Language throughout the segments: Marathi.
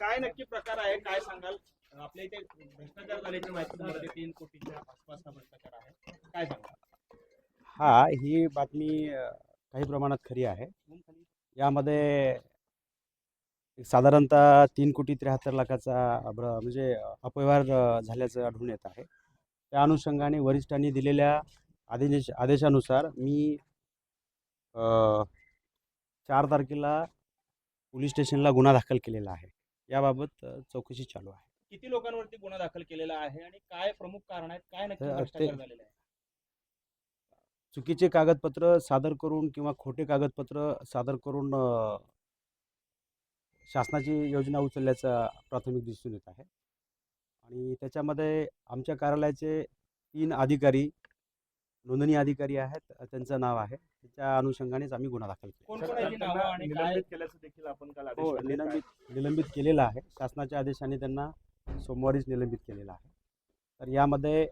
काय नक्की प्रकार आहे, काय सांगाल? आपल्या इथे भ्रष्टाचार झाल्याची माहिती तुम्हाला 3 कोटीच्या आसपास हा भ्रष्टाचार आहे, काय सांगाल? ही बातमी काही प्रमाणात खरी आहे. यामध्ये साधारणतः 3,73,00,000चा म्हणजे अपव्यवहार झाल्याचं आढळून येत आहे. त्या अनुषंगाने वरिष्ठांनी दिलेल्या आदेशानुसार मी 4 तारखेला पोलीस स्टेशनला गुन्हा दाखल केलेला आहे. याबाबत चौकशी चालू आहे. किती लोकांवरती गुन्हा दाखल केलेला आहे आणि काय प्रमुख कारण आहेत, काय नक्की ते भ्रष्टाचार झालेला आहे? चुकीचे कागदपत्र सादर करून किंवा खोटे कागदपत्र सादर करून शासनाची योजना उचलल्याचं प्राथमिक दिसून येत आहे. आणि त्याच्यामध्ये आमच्या कार्यालयाचे 3 अधिकारी, नोंदणी अधिकारी आहेत, त्यांचं नाव आहे. त्याच्या अनुषंगानेच आम्ही गुन्हा दाखल केला. कोण नावं आणि काय निलंबित केल्याचं देखील आपण काल आदेश हो, दिले. निलंबित केलेलं आहे. शासनाच्या आदेशाने त्यांना सोमवारीच निलंबित केलेलं आहे. तर यामध्ये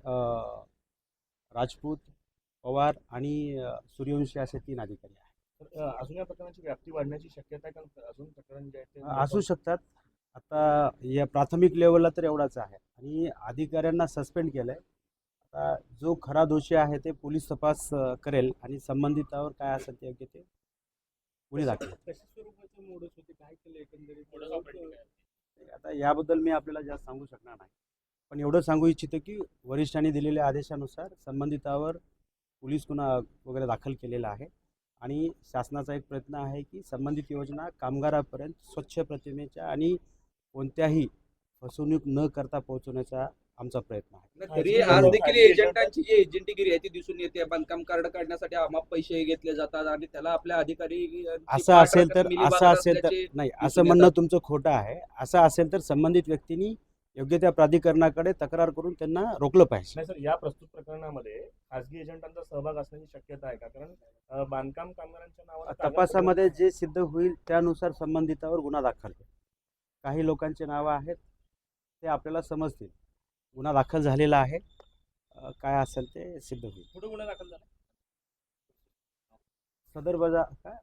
राजपूत, पवार आणि सूर्यवंशी असे 3 अधिकारी आहेत. अजून या प्रकरणाची व्याप्ती वाढण्याची शक्यता आहे, कारण अजून प्रकरण जे आहे ते असू शकतात. आता या प्राथमिक लेवलला तर एवढाच आहे आणि अधिकाऱ्यांना सस्पेंड केलं आहे. आता जो खरा दोषी आहे ते पोलीस तपास करेल आणि संबंधितावर काय असेल ते योग्य ते गुन्हे दाखल. कशा स्वरूपाचं मोडस होते, काय केलं एकंदरीत? आता याबद्दल मी आपल्याला जास्त सांगू शकणार नाही, पण एवढं सांगू इच्छितो की वरिष्ठांनी दिलेल्या आदेशानुसार संबंधितावर पोलीस गुन्हा वगैरे दाखल केलेला आहे आणि शासनाचा एक प्रयत्न आहे की संबंधित योजना कामगारापर्यंत स्वच्छ प्रतिमेच्या आणि कोणत्याही फसवणूक न करता पोहोचवण्याचा आमचा प्रयत्न आहे. तरी आज देखील एजंटांची जी एजंटगिरी आहे ती दिसून येते. बांधकाम कार्ड काढण्यासाठी अमाप पैसे घेतले जातात आणि त्याला आपल्या अधिकारी असं असेल तर नाही, असं म्हणणं तुमचं खोटं आहे. असं असेल तर संबंधित व्यक्तींनी योग्य त्या प्राधिकरणाकडे तक्रार करून त्यांना रोखलं पाहिजे. नाही सर, या प्रस्तुत प्रकरणामध्ये खासगी एजंटांचा सहभाग असण्याची शक्यता आहे का? कारण बांधकाम कामगारांच्या नावावर तपासामध्ये जे सिद्ध होईल त्यानुसार संबंधितावर गुन्हा दाखल होईल. काही लोकांचे नावं आहेत ते आपल्याला समजतील. गुन्हा दाखल झालेला आहे, काय असेल ते सिद्ध होईल. कुठं गुन्हा दाखल झाला? सदर बाजार काय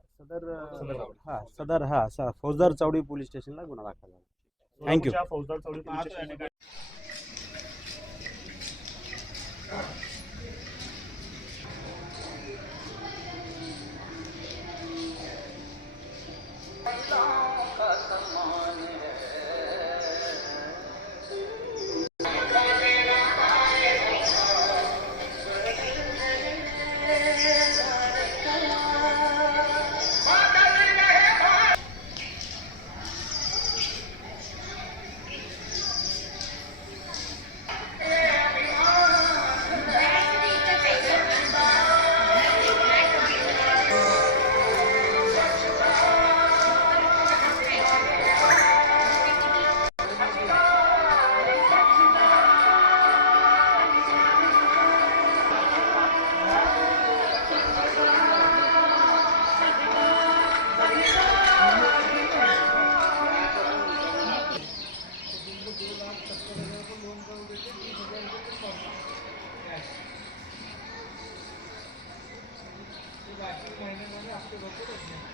सदर फौजदार चौडी पोलीस स्टेशनला गुन्हा दाखल झाला. थँक्यू. फौजदार चौडी पोलीस स्टेशन Allah